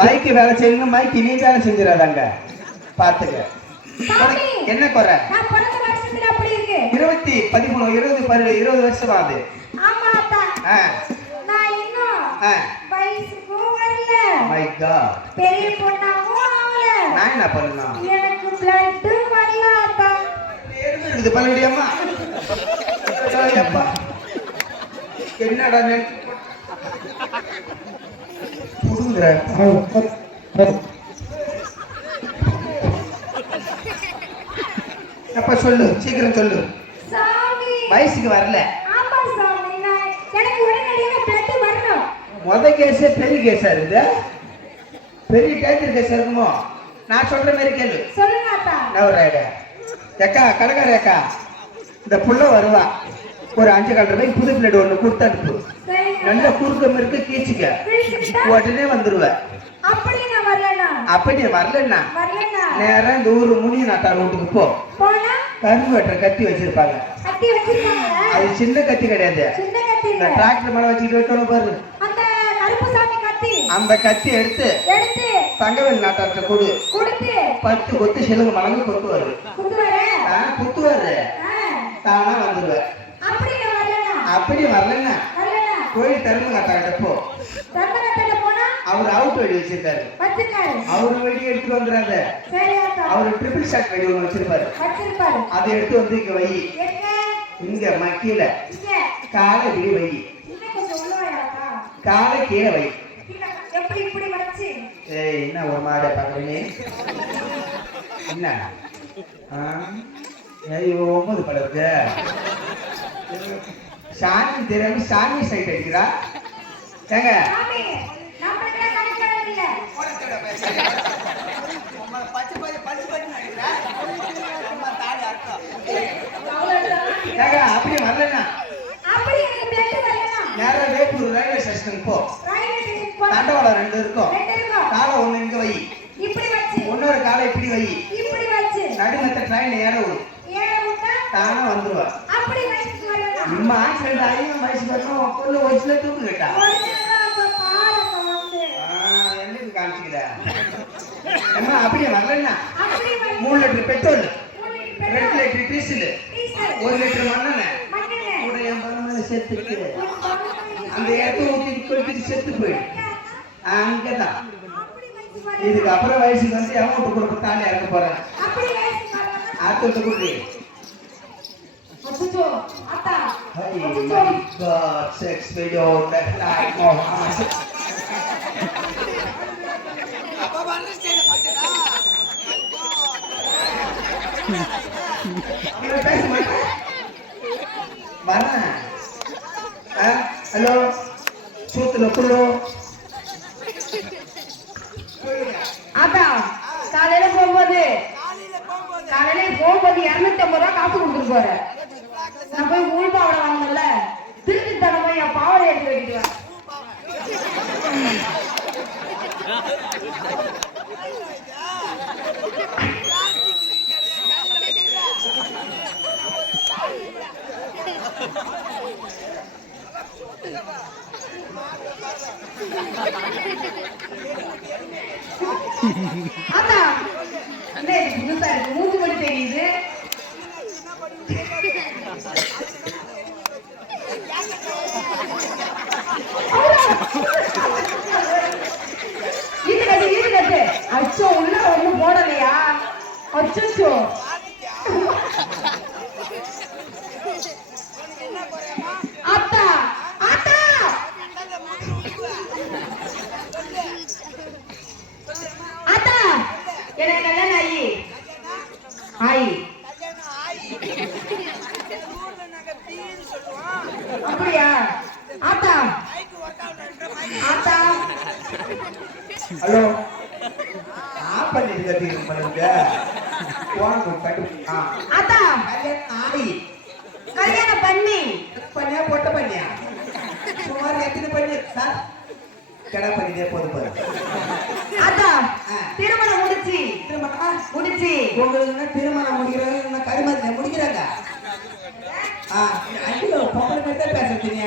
மைக்கு வேலை செய்யுங்க, மைக்கு நீ வேலை செஞ்சிடாதாங்க பாத்துக்க. என்ன குறை? 20 வருஷம் ஆகுது. மை காட், பெரிய பொண்ணாவும் ஆவல. நான் என்ன பண்ணணும்? எனக்கு பிளட் வரல அப்பா. இது பண்ணடியாமா? அப்பா என்னடா நெட் புடுங்கற. அப்பா சொல்லு, சீக்கிரம் சொல்லு. சாமி வயசுக்கு வரல. ஆமா சாமி, எனக்கு உடனடியாக பிளட் வரணும். முத கேஸ் பெரிய கேஸா இருக்குது. பெரிய டேஞ்சர் கேஸ் இருக்குமோ? நான் சொல்ற மாதிரி கேளு. சொல்லுங்க அத்தா. நவராடா அக்கா, கடைக்கார அக்கா, இந்த புள்ள வருவா, ஒரு 5 ரூபாய்க்கு புது பிளேட் ஒண்ணு கொடுத்து அனுப்பு. நல்ல குறுக்கம் இருக்கு, கீச்சுக்க, உடனே வந்துருவ. அப்படி நான் வரலனா? அப்படி வரலன்னா நேரா இந்த ஊரு முனி நாட்டார் வீட்டுக்கு போ. போனா கரும்பு வெட்டுற கத்தி வச்சிருப்பாங்க. கத்தி வச்சிருக்காங்க. அது சின்ன கத்தி கிடையாது, சின்ன கத்தி இல்ல. டிராக்டர் மேல வச்சுட்டு வெட்டணும் பாரு, அந்த கருப்பு சாமி கத்தி. அந்த கத்தி எடுத்து தங்கவேல் நாட்டார்ட்ட கொடுத்து 10 கொத்து சிலுங்க மலங்கு கொத்துவாரு. குத்துவாரு, தானா வந்துருவ. அப்படி வரலன்னா கோயில் தர்ம கட்டாட்ட போ. அவர் அவுட் வெடி வச்சிருக்காரு, அவரு வெடி எடுத்து வந்துடாத. அவரு ட்ரிபிள் ஷாட் வெடி ஒண்ணு வச்சிருப்பாரு, அதை எடுத்து வந்து இங்க வை. இங்க கீழ காலை இப்படி வை, காலை கீழே வை. ஏய், என்ன ஒரு மாட பாக்குறீங்க? என்ன 9 படம் இருக்கு. சாமி தெரியாம சாமி சைட் அடிக்கிறா. ஏங்க அப்படி வரலன்னா நேரம் வேப்பூர் ரயில்வே ஸ்டேஷனுக்கு போ. தண்டவாளம் 2 இருக்கும், காலை ஒண்ணு இங்க வை, இன்னொரு காலை இப்படி வை, நடுமத்த ட்ரெயின் ஏற விடும், தானா வந்துருவா. இம்மா ஆக்சிடென்ட் ஆகி வயசு வரணும், பொண்ணு வயசுல தூக்கு கேட்டா என்னது காமிச்சுக்கிற? அம்மா அப்படியே வரலன்னா 3 litre petrol, 2 litre diesel, 1 litre மண்ணெண்ணெய் கூட என் பணம் செத்துக்கு அந்த இடத்த ஊற்றி கொளுத்திட்டு செத்து போயிடு. அங்கதான் இதுக்கு அப்புறம் வயசுக்கு வந்து அமௌண்ட் கொடுக்க தானே இறக்க போறேன். ஆத்தோட்டு கொடுறீ. Hey my God, sex video that like Mohammed. அப்பா வரஸ்டேல பாத்தடா. நீ பேச மாட்டே. வரேன். ஹலோ, சூத்துல குள்ளோ. அப்பா காலையில போகும்போது 250 ரூபா காசு கொடுத்துட்டு போறேன். நான் போய் ஊழ்பாவடை வாங்கல, திருச்சி தரமா என் பாவடை எடுத்து வைக்கிட்டு அத்தா. புதுசா இருக்கு, மூச்சு மணி தெரியுது. இது கட்டு அச்சோ, உள்ள ஒண்ணும் போடலையா? அச்சோ அத்தா, அத்தா அத்தா, எனக்கு கல்யாணம் ஆயி அப்படியா? ஆத்தா ஆத்தா. ஹலோ, ஆப் பண்ணிட்டு கட்டிட்டு பண்ணுங்க. போன் கட்டு. ஆத்தா கல்யாணம் பண்ணி பண்ணியா பொட்ட பண்ணியா? சுமார் எத்தனை பண்ணி சார்? கடை பண்ணிட்டே போதும் பாரு. ஆத்தா திருமணம் முடிச்சு உங்களுக்கு திருமணம் முடிக்கிறாங்க, கருமாதிரி முடிக்கிறாங்க. ஐயோ பொம்பளை மாதிரி தான் பேசுறீங்க